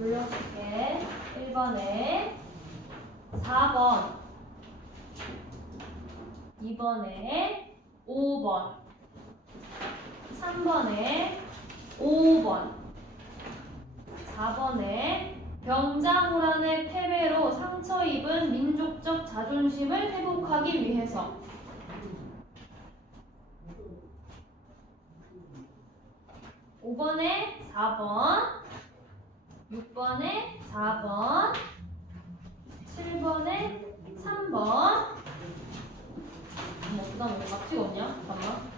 불러줄게. 1번에 4번, 2번에 5번, 3번에 5번, 4번에 병자호란의 패배로 상처 입은 민족적 자존심을 회복하기 위해서. 5번에 4번, 6번에 4번, 7번에 3번. 그 다음에 왜 막 찍었냐? 잠깐만.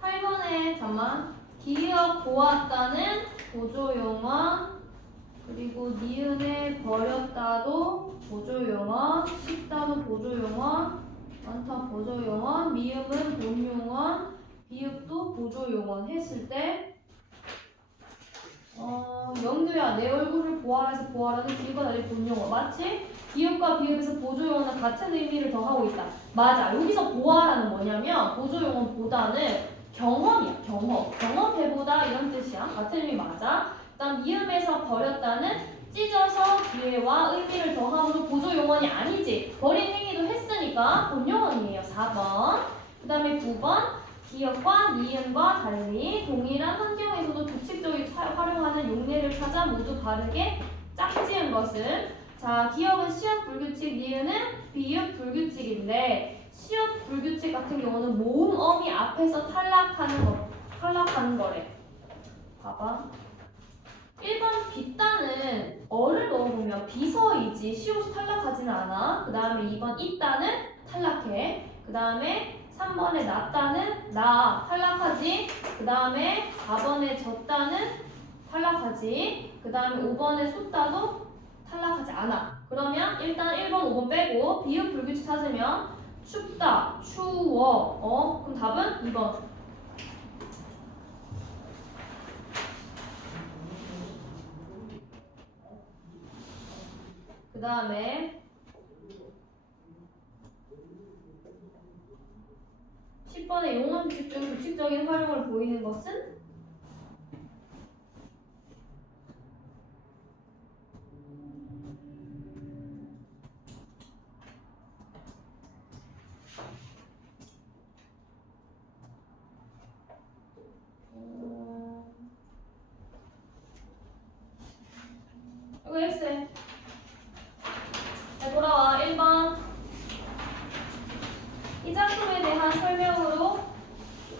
8번에 잠깐만. 기억 보았다는 보조용어, 그리고 니은에 버렸다도 보조용어, 씹다도 보조용어, 많다 보조용어, 미음은 본용어, 비읍도 보조용어 했을 때 영규야, 내 얼굴을 보아라에서 보아라는 비읍과 달리 본용어 맞지? 비읍과 비읍에서 보조용어는 같은 의미를 더하고 있다. 맞아. 여기서 보아라는 뭐냐면 보조용어보다는 경험이야. 경험해보다 이런 뜻이야. 같은 의미 맞아. 그다음 미음에서 버렸다는 찢어서 뒤에와 의미를 더함으로 보조용어는 아니지. 버린 행위도 했으니까 본용어이에요. 4번. 그 다음에 9번. 기억과 니은과 달리 동일한 환경에서도 규칙적으로 활용하는 용례를 찾아 모두 바르게 짝지은 것은, 자, 기억은 시옷 불규칙, 니은은 비읍 불규칙인데 시옷 불규칙 같은 경우는 모음어미 앞에서 탈락하는 거래. 봐봐. 1번 빗다는 어를 넣어보면 비서이지 시옷이 탈락하지는 않아. 그 다음에 2번 있다는 탈락해. 그 다음에 3번에 낮다는 나 탈락하지. 그 다음에 4번에 졌다는 탈락하지. 그 다음에 5번에 쏟다도 탈락하지 않아. 그러면 일단 1번, 5번 빼고 비읍 불규칙 찾으면 춥다, 추워. 그럼 답은 2번. 그 다음에 10번의 용언 규칙 중 규칙적인 활용을 보이는 것은? 이거 했어요. 자, 돌아와. 1번. 이 작품에 대한 설명으로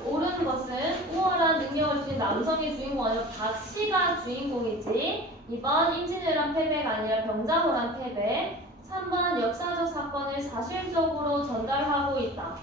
옳은 것은 우월한 능력을 지닌 남성의 주인공 아니라 박씨가 주인공이지. 2번 임진왜란 패배가 아니라 병자호란 패배. 3번 역사적 사건을 사실적으로 전달하고 있다.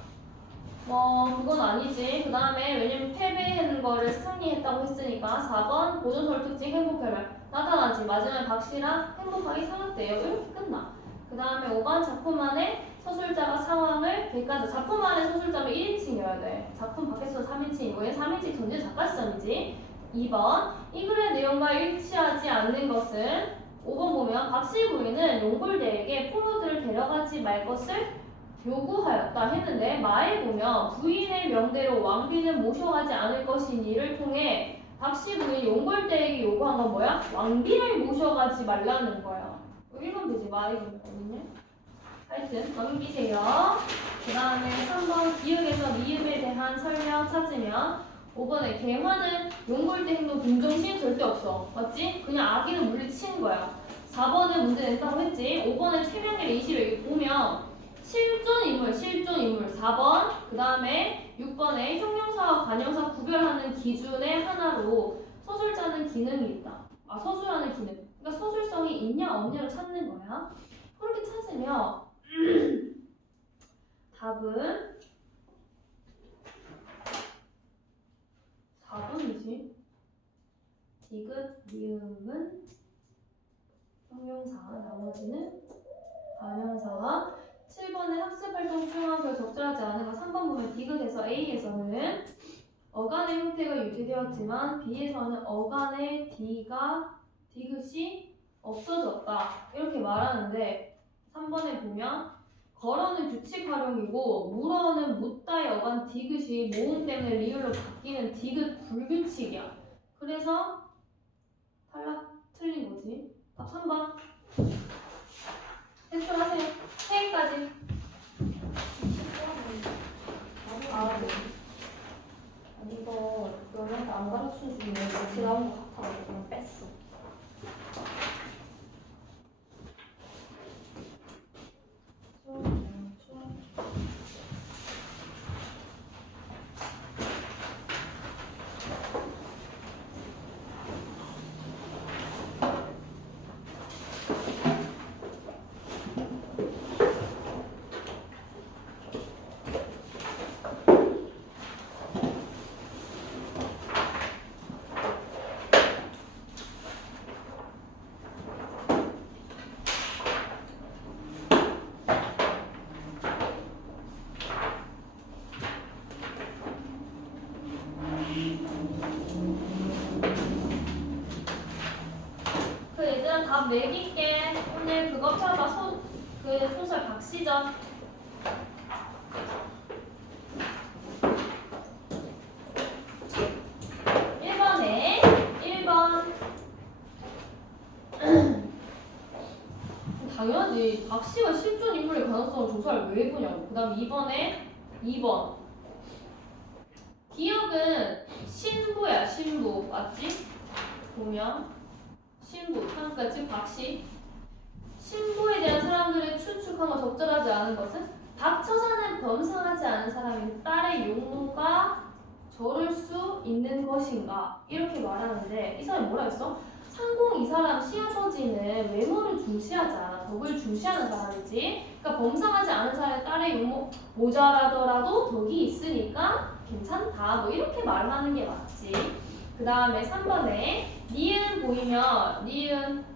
그건 아니지. 그 다음에 왜냐면 패배한 거를 승리했다고 했으니까 4번 고전설 특징 행복결말 나타나지. 마지막에 박씨랑 행복하게 살았대요. 이렇게 끝나. 그 다음에 5번 작품 안에 서술자가 상황을 객관적. 작품 안에 서술자면 1인칭이어야 돼. 작품 밖에서 3인칭이고 얘 3인칭 전제 작가 시점이지. 2번 이 글의 내용과 일치하지 않는 것은 5번 보면 박씨 부인은 용골대에게 포로들을 데려가지 말 것을 요구하였다 했는데 마에 보면 부인의 명대로 왕비는 모셔가지 않을 것이니를 통해 박씨 부인이 용골대에게 요구한 건 뭐야? 왕비를 모셔가지 말라는 거야. 1번 되지. 마에 보면 어딨냐? 하여튼 넘기세요. 그 다음에 3번 기억에서 미음에 대한 설명 찾으면 5번에 개화는 용골대 행동 동정심 절대 없어. 맞지? 그냥 아기를 물리친 거야. 4번은 문제 냈다고 했지. 5번에 최명의 예시를 보면 실존 인물 4번. 그 다음에 6번에 형용사와 관용사 구별하는 기준의 하나로 서술자는 기능이 있다. 서술하는 기능. 그러니까 서술성이 있냐 없냐를 찾는 거야. 그렇게 찾으면 답은 4번이지. 디귿, 미음은 형용사, 나머지는 관용사와 7번에 학습활동 수행한 결 적절하지 않은 거 3번 보면 디귿에서 A에서는 어간의 형태가 유지되었지만 B에서는 어간의 디귿이 없어졌다. 이렇게 말하는데 3번에 보면 걸어는 규칙 활용이고 물어는 묻다의 어간 디귿이 모음 때문에 리을로 바뀌는 디귿 불규칙이야. 그래서 탈락 틀린 거지. 답 3번. 제출하세요. 3개까지. 아, 네. 아니, 이거 너네한테 안 가르쳐준 중에 같이 나온 것 같아서 그냥 뺐어. 그 얘들아 답 내릴게. 오늘 그거 펴봐. 그 소설 박시전. 1번에 1번. 당연하지. 박씨가 실존 인물의 가능성을 조사를 왜 해보냐고. 그 다음 2번에 2번. 기억은 신부야, 신부. 맞지? 보면 신부. 그러니까 지금 박씨. 신부에 대한 사람들의 추측하고 적절하지 않은 것은 박처사는 범상하지 않은 사람인 딸의 용모가 저를 수 있는 것인가 이렇게 말하는데 이 사람이 뭐라 했어? 상공 이 사람 시아버지는 외모를 중시하지 않아. 덕을 중시하는 사람이지. 그러니까 범상하지 않은 사람의 딸의 용모 모자라더라도 덕이 있으니까 괜찮다. 뭐 이렇게 말하는 게 맞지. 그 다음에 3번에 니은 보이면 니은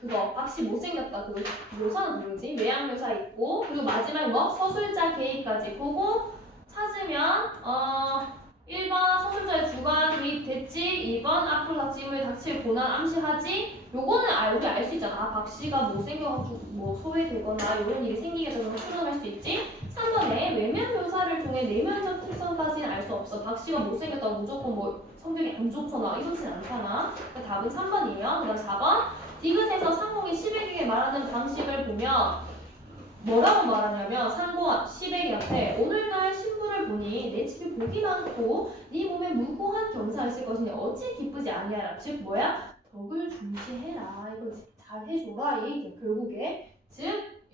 그거 박씨 못생겼다. 그 묘사는 뭐지? 외양묘사 있고 그리고 마지막에 뭐? 서술자 개입까지 보고 찾으면 1번 서술자의 주관 개입됐지. 2번 앞으로 닥침을 닥칠 고난 암시하지. 요거는 우리 알 수 있잖아. 아, 박씨가 못생겨가지고 뭐 소외되거나 이런 일이 생기게 되면 추론할 수 있지. 3번에 외면 묘사를 통해 내면적 특성까지는 알 수 없어. 박씨가 못생겼다고 무조건 뭐 성격이 안 좋거나 이렇진 않잖아. 그러니까 답은 3번이에요. 그 다음 4번 디귿에서 상공이 10에게 말하는 방식을 보면 뭐라고 말하냐면 상공아 10에게한테 오늘날 신부를 보니 내 집이 복이 많고 네 몸에 무고한 경사가 있을 것이니 어찌 기쁘지 아니하라. 즉 뭐야? 덕을 중시해라 이거지. 잘 해줘라 이 얘기야. 결국에 즉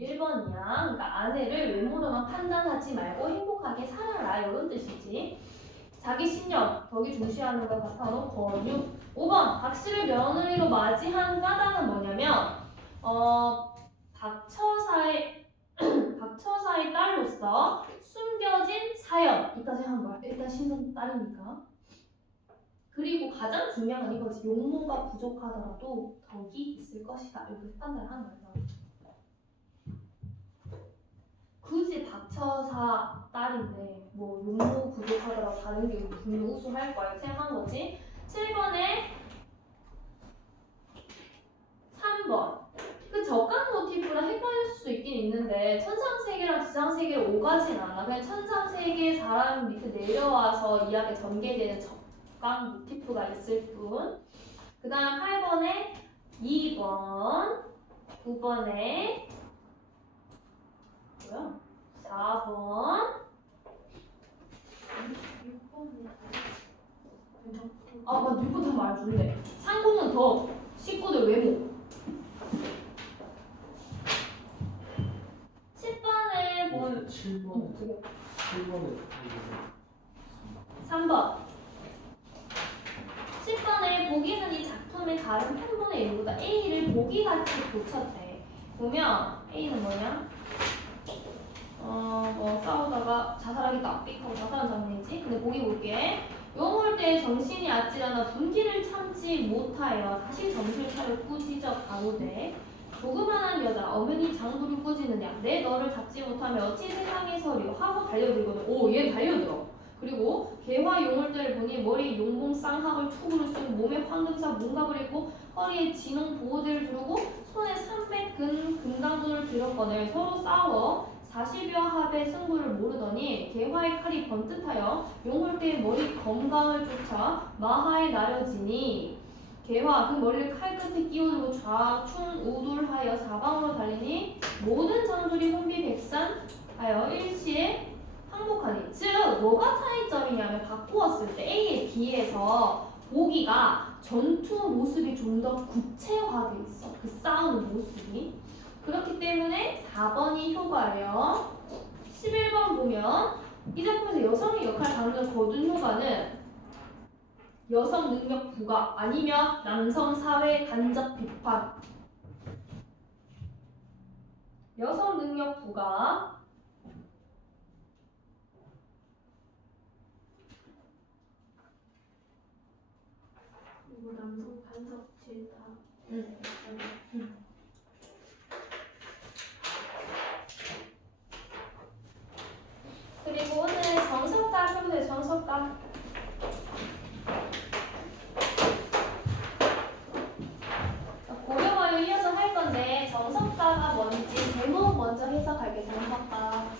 1번이야. 그러니까 아내를 외모로만 판단하지 말고 행복하게 살아라 이런 뜻이지. 자기 신념, 덕이 중시하는 것 같아서 권유. 5번 박씨를 며느리로 맞이한 까닭은 뭐냐면 박처사의 딸로서 숨겨진 사연. 이따 생각한 거야. 일단 신선 딸이니까. 그리고 가장 중요한 건 이거지. 용모가 부족하더라도 덕이 있을 것이다. 이렇게 판단을 하는 거야. 굳이 박처사 딸인데 뭐 용모 부족하더라도 다른 게 분명 우수할 거야. 이렇게 생각한 거지. 7번에 3번. 그 적강 모티프랑 헷갈릴 수 있긴 있는데 천상세계랑 지상세계를 오가진 않아. 그냥 천상세계 사람 밑에 내려와서 이야기 전개되는 적강 모티프가 있을 뿐. 그 다음 8번에 2번, 9번에 뭐야? 4번. 아, 나 6번 다 말해줄래. 상공은 더, 식구들 외모. 10번에 본 7번에 3번. 10번에 보기는 이 작품의 다른 편분의 일부다. A를 보기같이 고쳤대. 보면 A는 뭐냐? 뭐 싸우다가 자살하기도 삑하고 자살한 장면이지. 근데 보기 볼게. 용올 때 정신이 아찔하나 분기를 참지 못하여 다시 정신을 차려 꾸짖어 가로되 조그만한 여자 어머니 장부를 꾸짖느냐 내 너를 잡지 못하며 어찌 세상에서리요 하고 달려들거든. 오, 얘 달려들어. 그리고 개화 용월대를 보니 머리에 용봉 쌍학을 투구를 쓰고 몸에 황금사 몸갑을 입고 허리에 진홍 보호대를 두르고 손에 300근 금강돈을 들었거늘 서로 싸워 40여 합의 승부를 모르더니 개화의 칼이 번듯하여 용홀대의 머리 검강을 쫓아 마하에 나려지니 개화 그 머리를 칼끝에 끼워두고 좌충우돌하여 사방으로 달리니 모든 장술이 혼비백산하여 일시에 항복하니. 즉 뭐가 차이점이냐면 바꾸었을 때 A에 비해서 보기가 전투 모습이 좀 더 구체화돼 있어. 그 싸우는 모습이. 그렇기 때문에 4번이 효과예요. 11번 보면 이 작품에서 여성의 역할을 다루는 거둔 효과는 여성 능력 부각 아니면 남성 사회 간접 비판. 여성 능력 부각 이거 남성 간섭 질타. 그리고 오늘 정석답 해보세요. 정석답. 고령화를 이어서 할 건데 정석답가 뭔지 제목 먼저 해석할게요. 정석답.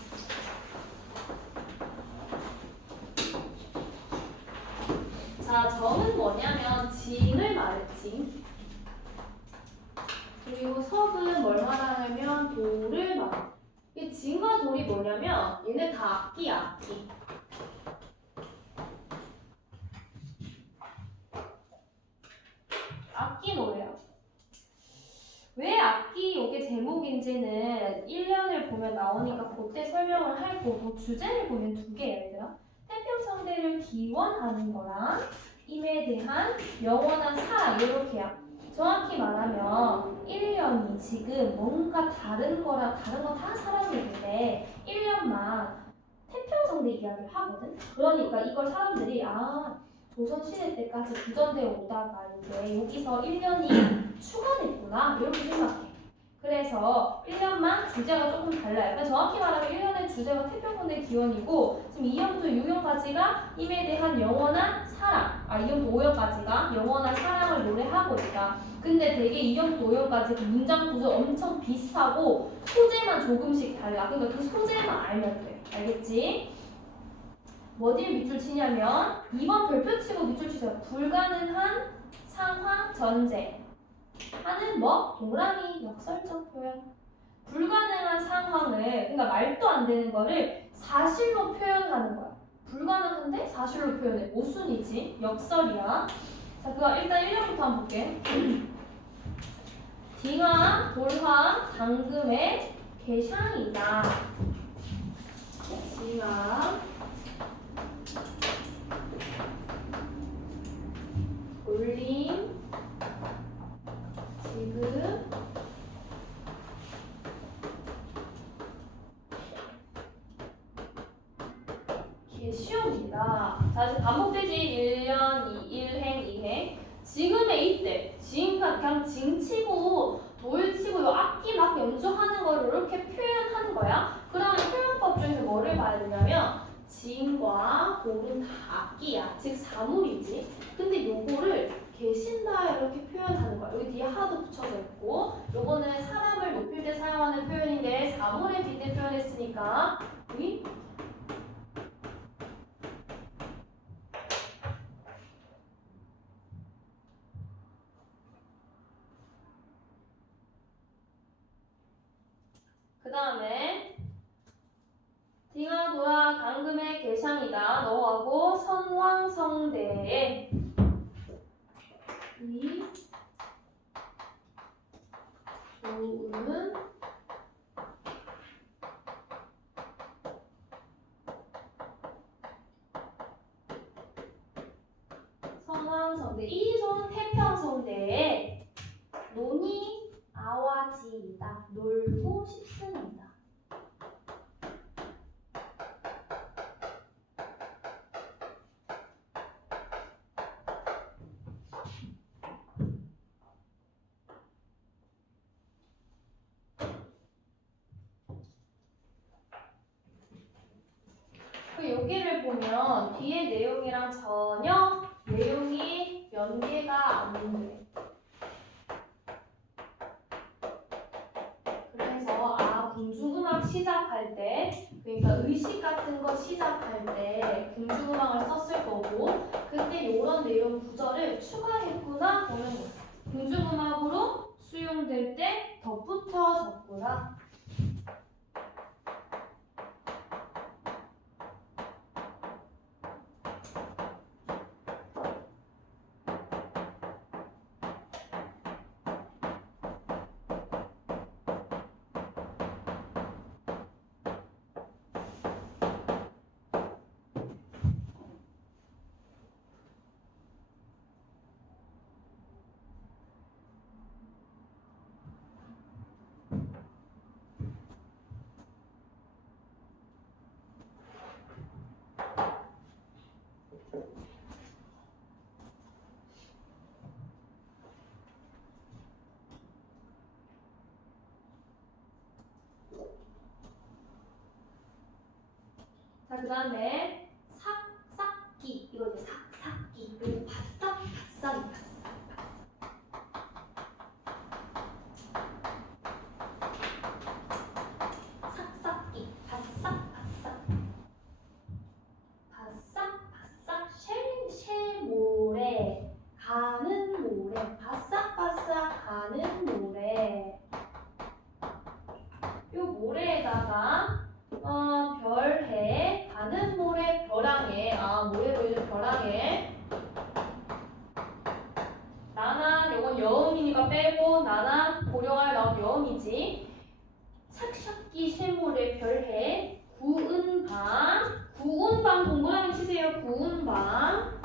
자, 정은 뭐냐면 징을 말해. 징. 그리고 석은 뭘 말하냐면 돌을 말해. 이 징과 돌이 뭐냐면 얘네 다 악기야. 악기. 악기 노래요. 왜 악기 이게 제목인지는 1년을 보면 나오니까 그때 설명을 할 거고 주제를 보면 두 개야 얘들아. 태평성대를 기원하는 거랑 임에 대한 영원한 사랑 이렇게야. 정확히 말하면 1년이 지금 뭔가 다른 거랑 다른 거 다 사람들인데 1년만 태평성대 이야기를 하거든. 그러니까 이걸 사람들이 조선시대 때까지 구전되어 오다가 이제 여기서 1년이 추가됐구나 이렇게 생각해. 그래서 1년만 주제가 조금 달라요. 그러니까 정확히 말하면 1년의 주제가 태평성대 기원이고 지금 2년부터 6년까지가 임에 대한 영원한 사랑 2년부터 5년까지가 영원한 사랑을 노래하고 있다. 근데 되게 2년부터 5년까지 그 문장 구조 엄청 비슷하고 소재만 조금씩 달라. 그러니까 그 소재만 알면 돼. 알겠지? 어디에 밑줄 치냐면 2번 별표 치고 밑줄 치세요. 불가능한 상황 전제 하는 뭐? 동그라미 역설적 표현. 불가능한 상황을 그러니까 말도 안 되는 거를 사실로 표현하는 거야. 불가능한데 사실로 표현해. 모순이지. 역설이야. 자, 그거 일단 1년부터 한번 볼게. 딩화, 돌화, 당금의 개샹이다. 딩화 올림 지금 개시험이다. 자, 이제 반복되지. 1년, 1행, 2행. 지금의 이때 지금까지 그냥 징치고 돌치고 요 악기 막 연주하는 거를 이렇게 표현하는 거야. 그러면 표현법 중에서 뭐를 봐야 되냐면 지인과 골은 다 악기야. 즉 사물이지. 근데 요거를 계신다 이렇게 표현하는 거야. 여기 뒤에 하도 붙여져 있고 요거는 사람을 높일 때 사용하는 표현인데 사물에 빗대 표현했으니까 위 그 다음에 딩아 도라 당금의 개샹이다. 너하고 선왕성대에 이 조은 선왕성대 이 조는 태평성대에 논이 아와지이다. 놀고 싶습니다. 여기를 보면 뒤에 내용이랑 전혀 내용이 연계가 안 돼. 그래서 궁중음악 시작할 때, 그러니까 의식 같은 거 시작할 때 궁중음악을 썼을 거고, 그때 이런 내용 구절을 추가했구나 보는 거야. 궁중음악으로 수용될 때 덧붙여졌구나. 자, 그 다음에 삭삭기 이거 이제 삭삭기 그리고 바싹 바싹 삭삭기 바싹 바싹 쉘모래 가는 모래 바싹바싹 가는 모래. 요 모래에다가 별해 가는 모래 벼랑에 모래 보이는 벼랑에 나나 요건 여음이니까 빼고 나나 고령할 나온 여음이지. 삭삭기 실모래 별해 구은밤 동그라미 치세요. 구은밤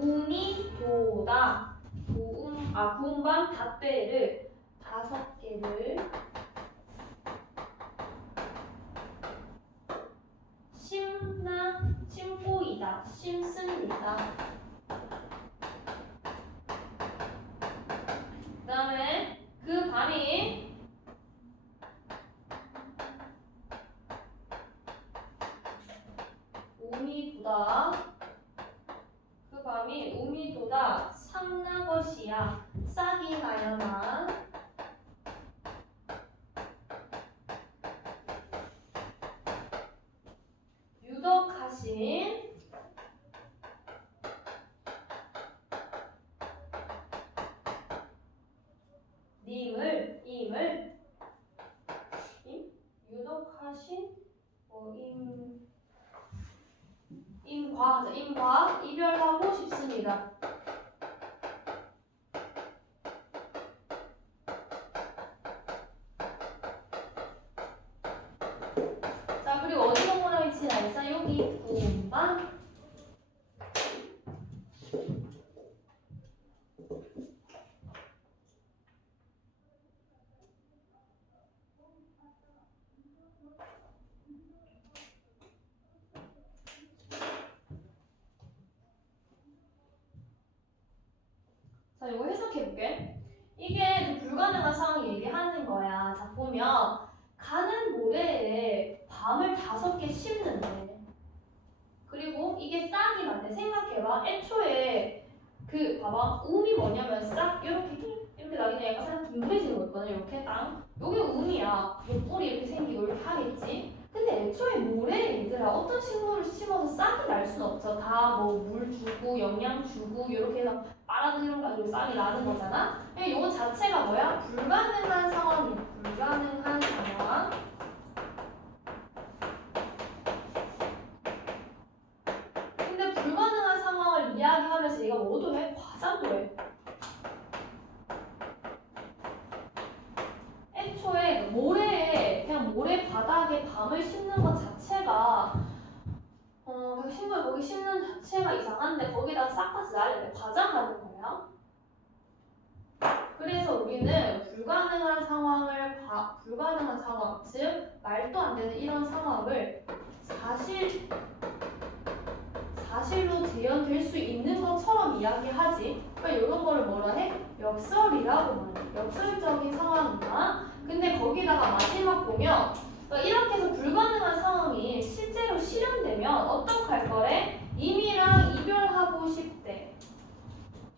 음이 도다 구은밤 닷배를 5개를 심보이다 심습니다. 그 다음에 그 밤이 우미도다 그 밤이 우미도다 상나것이야 싹이 나야만 유덕하신 유덕하신 임과 이별하고 싶습니다. 자, 그리고 어디 동그라미 치나 있어? 여기 구운밤 자, 이거 해석해볼게. 이게 그 불가능한 상황 얘기하는 거야. 자, 보면 가는 모래에 밤을 5개 심는데 그리고 이게 싹이 난데 생각해봐. 애초에 그 봐봐. 음이 뭐냐면 싹 이렇게 나기 전에 약간 살짝 둥그레지는 거 있거든. 이렇게 땅. 요게 음이야. 옆볼이 이렇게 생기고 이렇게 하겠지. 근데 애초에 모래에 얘들아 어떤 식물을 심어서 싹이 날 수는 없죠. 다 뭐 물 주고 영양 주고 이렇게 해서 빨아들여 가지고 싹이 나는 거잖아. 이거 자체가 뭐야? 불가능한 상황이 불가능한 상황. 근데 불가능한 상황을 이야기하면서 얘가 뭐도 해? 과장도 해. 애초에 모래에 그냥 모래 바닥에 밤을 심는 것 자체가 그냥 식물 거기 심는 자체가 이상한데 거기다가 싹까지 날리네. 과장하는 거야. 그래서 우리는 불가능한 상황, 즉 말도 안 되는 이런 상황을 사실로 재현될 수 있는 것처럼 이야기하지. 그러니까 이런 거를 뭐라 해? 역설이라고 말해. 역설적인 상황이다. 근데 거기다가 마지막 보면 이렇게 해서 불가능한 상황이 실제로 실현되면 어떡할 거래? 이미랑 이별하고 싶대.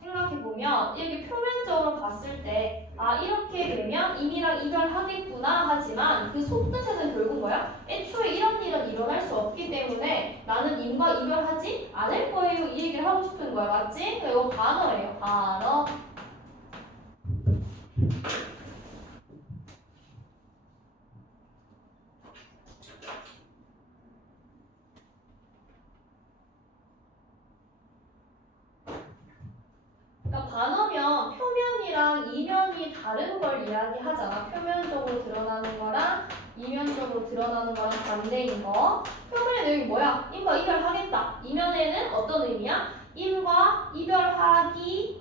생각해보면 이렇게 표면적 객관적으로 봤을 때 아 이렇게 되면 임이랑 이별하겠구나 하지만 그 속뜻에는 결국 뭐야? 애초에 이런 일은 일어날 수 없기 때문에 나는 임과 이별하지 않을 거예요 이 얘기를 하고 싶은 거야 맞지? 이거 반어예요 반어. 그러니까 반어면 표면이랑 이면이 다른 걸 이야기하잖아. 표면적으로 드러나는 거랑 이면적으로 드러나는 거랑 반대인 거. 표면의 내용이 뭐야? 임과 이별하겠다. 이면에는 어떤 의미야? 임과 이별하기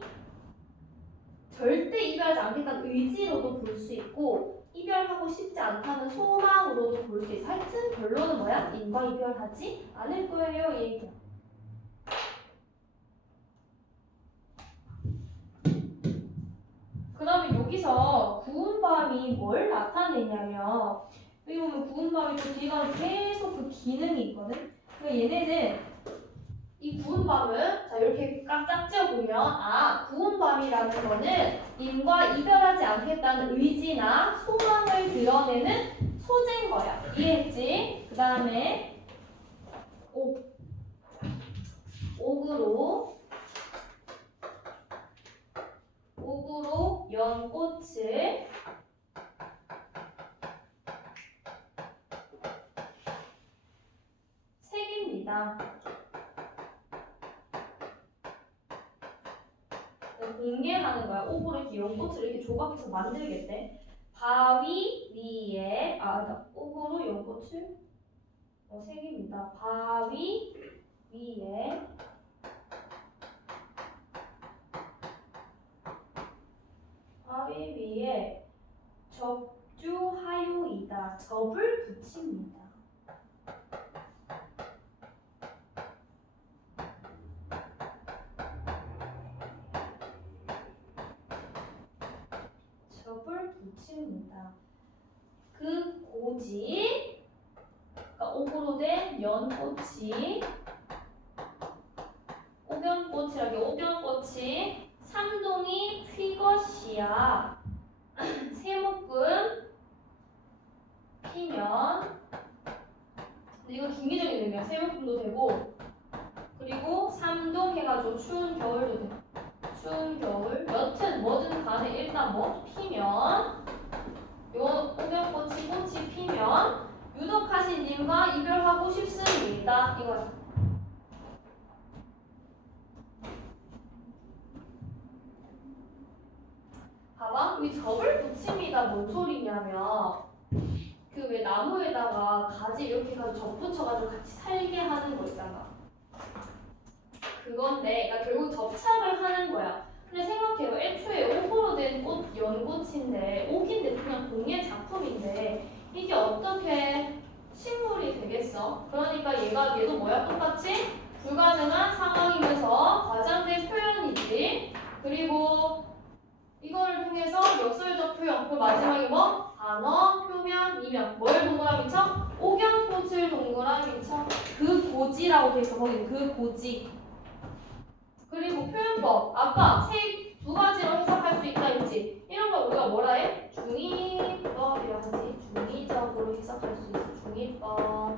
절대 이별하지 않겠다는 의지로도 볼 수 있고 이별하고 싶지 않다는 소망으로도 볼 수 있어. 하여튼 결론은 뭐야? 임과 이별하지 않을 거예요. 이 얘기야. 그다음에 여기서 구음밤이 뭘 나타내냐면 여기 보면 구음밤이 또 뒤가 계속 그 기능이 있거든. 그러니까 얘네는 이 구음밤을 자 이렇게 깍 짝지어보면 아 구음밤이라는 거는 임과 이별하지 않겠다는 의지나 소망을 드러내는 소재인 거야. 이해했지? 그 다음에 옥으로 연꽃을 색입니다. 공예하는 거야. 옥으로 이렇게 연꽃을 이렇게 조각해서 만들겠대. 바위 위에 옥으로 연꽃을 색입니다. 바위 위에 접주하요이다. 접을 붙입니다. 접을 붙입니다. 그 고지, 그러니까 옥으로 된 연꽃이, 옥연꽃이 삼동이 휘것이야. 세목금 피면, 이거 중의적인 의미야. 세목금도 되고, 그리고 삼동 해가지고 추운 겨울도 돼. 추운 겨울, 여튼 뭐든 간에 일단 뭐 피면, 요 옥연꽃이 피면 유독하신 님과 이별하고 싶습니다. 이거야. 봐봐. 여기 접을 붙입니다. 뭔 소리냐면 그 왜 나무에다가 가지 이렇게 해가지고 접 붙여가지고 같이 살게 하는 거 있잖아. 그건데 그러니까 결국 접착을 하는 거야. 근데 생각해요. 애초에 옥으로 된 꽃, 연꽃인데 옥인데 그냥 공예 작품인데 이게 어떻게 식물이 되겠어? 그러니까 얘도 뭐야? 똑같이 불가능한 상황이면서 과장된 표현이지. 그리고 이거를 통해서 역설적 표현. 그 마지막에 뭐? 단어, 표면, 이면. 뭘 동그라미 쳐? 옥연꽃을 동그라미 쳐. 그 고지라고 돼 있어. 거기 그 고지. 그리고 표현법. 아까 책 두 가지로 해석할 수 있다 했지. 이런 거 우리가 뭐라 해? 중의법이라 하지. 중의적으로 해석할 수 있어. 중의법.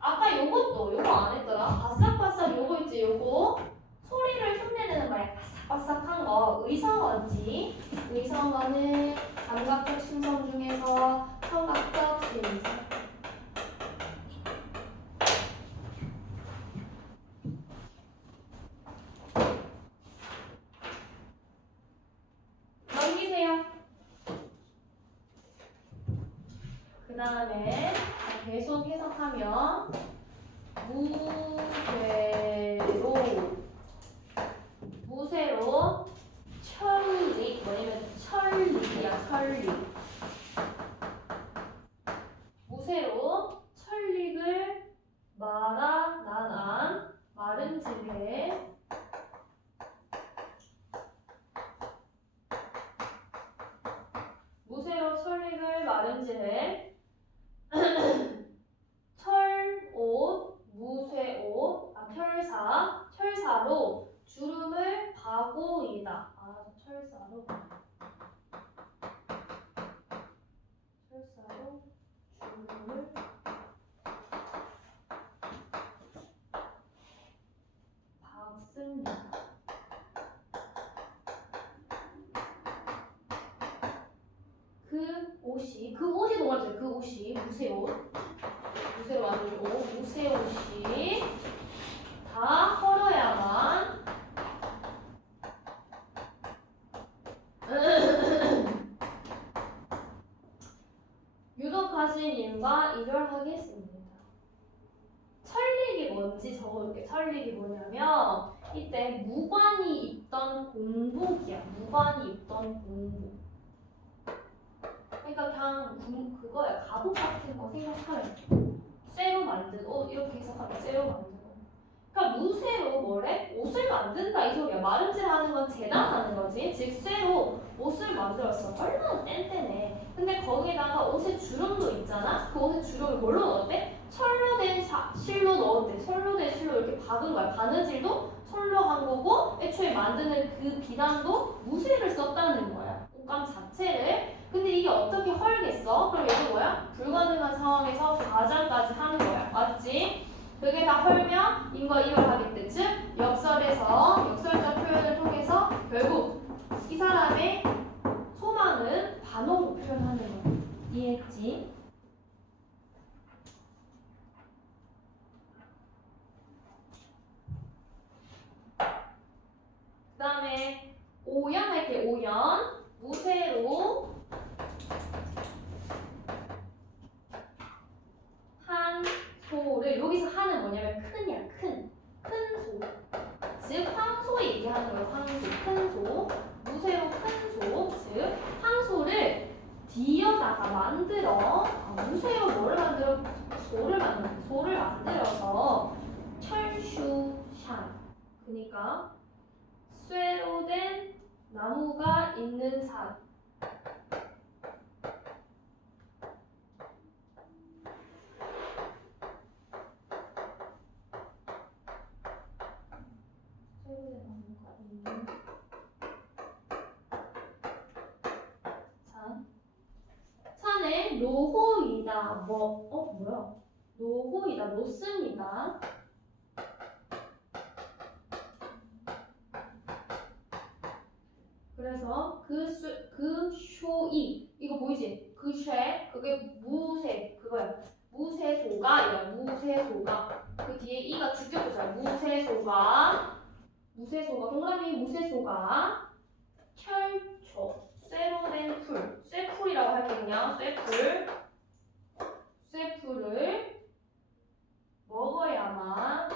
아까 요거 안 했더라. 바싹바싹 요거 있지. 요거 소리를 흉내내는 말이야. 바싹바싹한 거. 의성어지. 의성어는 감각적 심성 중에서 청각적 심성. 넘기세요. 그 다음에 계속 해석하면 무쇠로 철립 뭐냐면 철립이야 철립. 무쇠로 철립을 말아난 마른 집에 무쇠로 철립을 마른 집에 철옷, 무쇠옷, 철사로 주름을 바고이다. 철사로 주문을 박습니다. 그 옷이 동그랗죠. 그 옷이 무쇠옷. 무쇠로 만들고 무쇠옷이 다 헐어야만 유독하신 님과 이별하겠습니다. 천릭이 뭔지 적어줄게. 천릭이 뭐냐면 이때 무관이 입던 공복이야. 무관이 입던 공복. 그러니까 그냥 그거야. 갑옷 같은 거 생각하면 쇠로 만든 옷 이렇게 해석하면 쇠로 만든 옷. 그러니까 무쇠로 뭐래? 옷을 만든다 이 소리야. 마름질하는 건 재단하는 거지. 즉 쇠로 옷을 만들었어. 얼마나 뗀뗀해. 근데 거기에다가 옷에 주름도 있잖아. 그 옷에 주름을 뭘로 넣었대? 철로 된 실로 넣었대. 철로 된 실로 이렇게 박은 거야. 바느질도 철로 한 거고 애초에 만드는 그 비단도 무쇠를 썼다는 거야. 옷감 자체를. 근데 이게 어떻게 헐겠어? 그럼 얘는 뭐야? 불가능한 상황에서 과장까지 하는 거야. 맞지? 그게 다 헐면 인과 이별하겠대. 즉 역설에서 역설적 표현을 통해서 결국 이 사람의 소망은 반어로 표현하는 거야. 이해했지? 그 다음에 오연 할게. 오연 무쇠로 한 소를, 여기서 한은 뭐냐면 큰이야. 큰 소. 즉 황소 얘기하는 거예요. 황소. 큰 소. 무쇠로 큰 소. 즉 황소를 뒤에다가 만들어. 무쇠로 뭐를 만들어? 소를 만들어서 철슈샨. 그러니까 쇠로 된 나무가 있는 산. 산에 노호이다. 뭐야? 노호이다. 놓습니다. 그래서 그 쇼이 이거 보이지? 그 쉐 그게 무쇠 그거야. 무쇠소가 무쇠소가 그 뒤에 이가 죽여보자. 무쇠소가 동그라미 무쇠소가 철초 쇠로 된 풀 쇠풀이라고 할게. 그냥 쇠풀을 먹어야만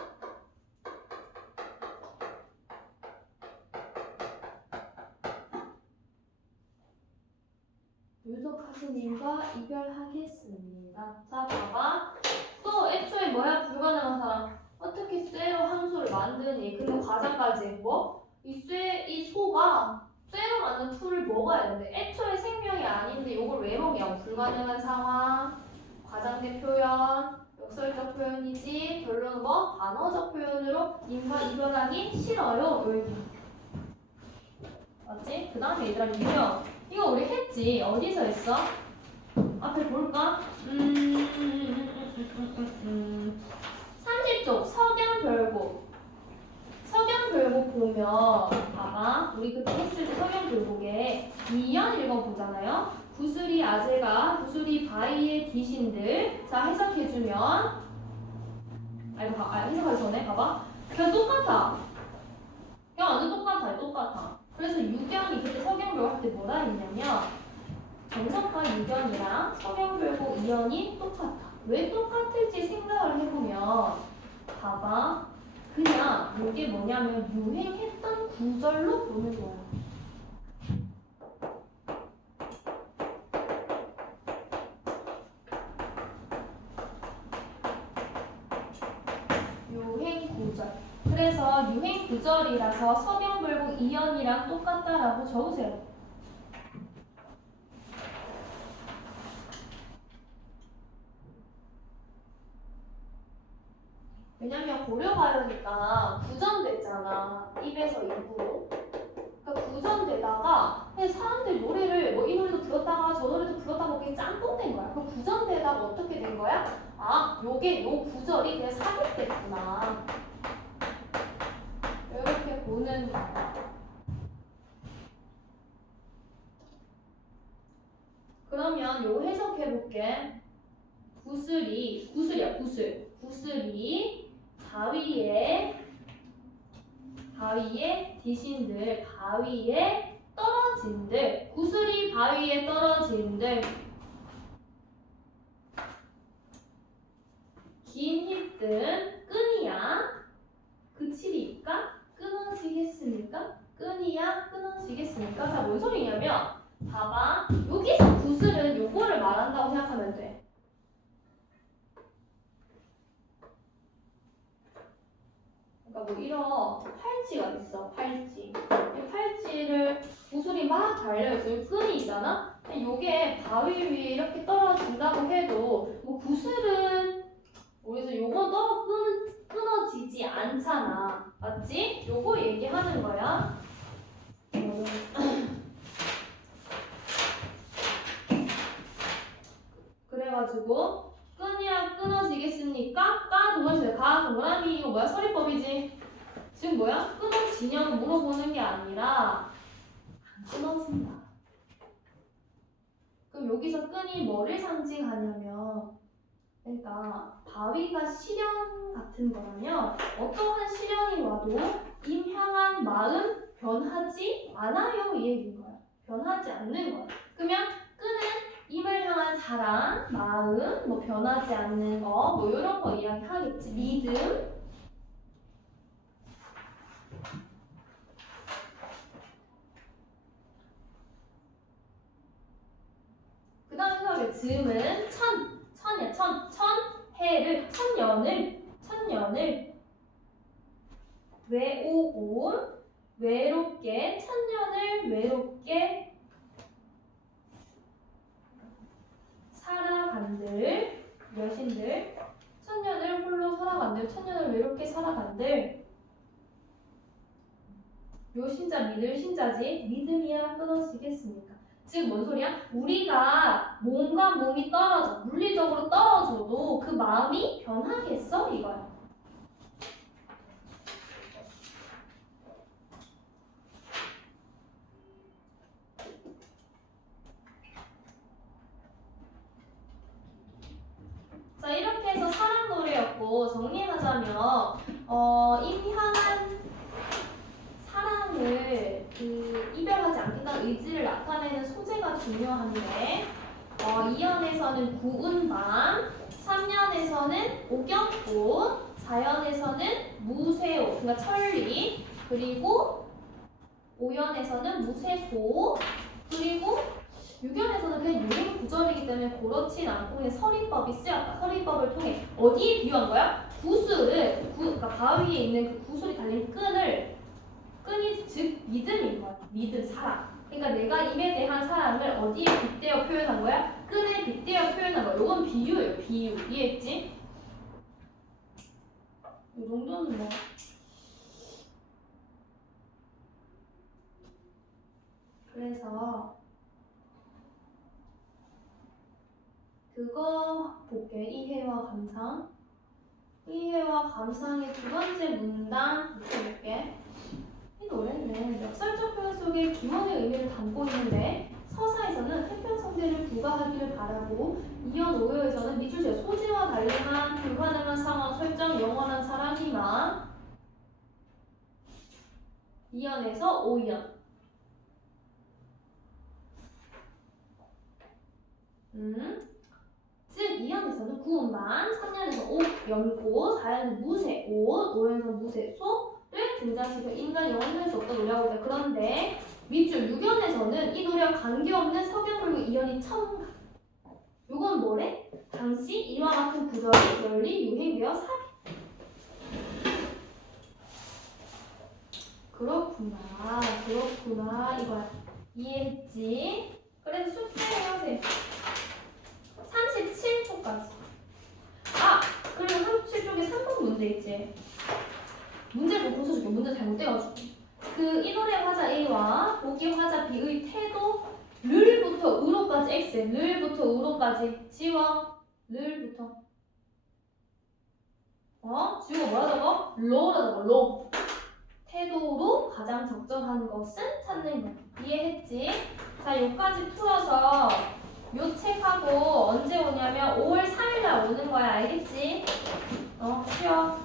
유독하신 님과 이별하겠습니다. 자 봐봐. 또 애초에 뭐야? 불가능한 사람. 어떻게 쇠로 황소를 만드니? 근데 과자까지 뭐? 이 소가 쇠로 만든 풀을 먹어야 되는데 애초에 생명이 아닌데 이걸 왜 먹냐? 불가능한 상황, 과장된 표현, 역설적 표현이지. 결론은 뭐? 반어적 표현으로 님과 이별하기 싫어요. 여기. 맞지? 그 다음에 얘들아 유형. 이거 우리 했지. 어디서 했어? 앞에 볼까? 30쪽 서경별곡 보면 봐봐. 우리 그때 했을 때 서경별곡에 2연 읽어보잖아요. 구슬이 아재가 구슬이 바위의 귀신들. 자 해석해주면 해석하기 전에 봐봐. 그냥 똑같아. 그냥 완전 똑같아. 그래서 유경이 그때 서경별곡 할 때 뭐라 했냐면 정석과 유경이랑 서경별곡 2연이 똑같아. 왜 똑같을지 생각을 해보면 봐봐. 그냥 이게 뭐냐면 유행했던 구절로 보는 거야. 유행 구절. 그래서 유행 구절이라서 서경별곡 2연이랑 똑같다라고 적으세요. 왜냐면 고려가요니까 구전됐잖아. 입에서 입으로. 그러니까 구전된 구전대에다가 그냥 사람들 노래를 뭐 이 노래도 불렀다가 저 노래도 불렀다가 그게 짬뽕된 거야. 그 구전대에다가 어떻게 된 거야? 아, 요게 요 구절이 그냥 삽입됐구나. 이렇게 보는 거야. 그러면 요 해석해볼게. 구슬이야, 구슬. 구슬이 바위에 디신들, 바위에 떨어진들, 구슬이 바위에 떨어진들. 긴 힙든 끈이야. 그칠이니까 끊어지겠습니까? 끈이야 끊어지겠습니까? 자, 뭔 소리냐면 봐봐. 여기서 구슬은 요거를 말한다고 생각하면 돼. 그러니까 뭐 이런 팔찌가 있어. 팔찌. 이 팔찌를 구슬이 막 달려있어. 끈이 있잖아? 요게 바위 위에 이렇게 떨어진다고 해도 뭐 구슬은 그래서 요건 끊어지지 않잖아. 맞지? 요거 얘기하는 거야. 그래가지고 끈이야 끊어지겠습니까? 까 동물새 가 동그라미 이거 뭐야? 서리법이지. 지금 뭐야? 끊어지냐고 물어보는 게 아니라 안 끊어진다. 그럼 여기서 끈이 뭐를 상징하냐면 그러니까 바위가 시련 같은 거라면 어떠한 시련이 와도 임 향한 마음 변하지 않아요 이 얘기인 거야. 변하지 않는 거야. 그러면 끈은 임을 향한 사랑, 마음, 뭐 변하지 않는 거, 뭐 이런 거 이야기하겠지. 믿음. 그 다음에 생각해. 즈음은 천년을 외오고 외롭게 천년을 외롭게 살아간들 여신들 천년을 홀로 살아간들 천년을 외롭게 살아간들 요 신자 믿을 신자지 믿음이야 끊어지겠습니까? 즉 뭔 소리야? 우리가 몸과 몸이 떨어져 물리적으로 떨어져도 그 마음이 변하겠어? 이거야. 자 이렇게 해서 사랑 노래였고 정리하자면 임향한 사랑을 이별하지 않겠다는 의지를 나타내는 소재가 중요한데 2연에서는 구운 밤, 3연에서는 옥연꽃, 4연에서는 무쇠오, 그러니까 천리, 그리고 5연에서는 무쇠소, 그리고 6연에서는 그냥 유행 구절이기 때문에 그렇진 않고 그냥 서리법이 쓰였다. 서리법을 통해 어디에 비유한 거야? 구슬을 그러니까 바위에 있는 그 구슬이 달린 끈이 즉 믿음인 거야. 믿음, 사랑. 그러니까 내가 임에 대한 사랑을 어디에 빗대어 표현한 거야? 끈에 빗대어 표현한 거야. 이건 비유예요. 비유. 이해했지? 이 정도는 뭐 그래서 그거 볼게. 이해와 감상. 이해와 감상의 두 번째 문단 볼게. 이 노래는 역설적 표현 속에 기원의 의미를 담고 있는데 서사에서는 태평성대를 부과하기를 바라고 2연 5여에서는 미주제 소재와 달리한 불가능한 상황 설정 영원한 사랑 희망 2연에서 5연 즉 2연에서는 구운반 3년에서 옥, 연꽃 4연에서 무쇠, 옷 5연에서 무쇠소를 등장시켜 인간 영원히 할 수 없다 노래하고 있다. 그런데 밑줄 6연에서는 이 노래와 관계없는 석연불구 2연이 첨가. 요건 뭐래? 당시 이와 같은 구절이 널리 유행되어 삽입. 그렇구나 이거야. 이해했지? 그래서 숙제해요 쌤. 37쪽까지. 그리고 37쪽에 3번 문제 있지. 문제를 고쳐줄게. 문제 잘못돼가지고. 그 인월의 화자 A와 보기 화자 B의 태도 르부터 으로까지 X, 르부터 으로까지 지워. 르부터. 지우가 뭐라 적어? 로라 적어. 로. 태도로 가장 적절한 것은 찾는 거. 이해했지? 자, 여기까지 풀어서 요 책하고 언제 오냐면 5월 4일 날 오는 거야. 알겠지? 쉬어.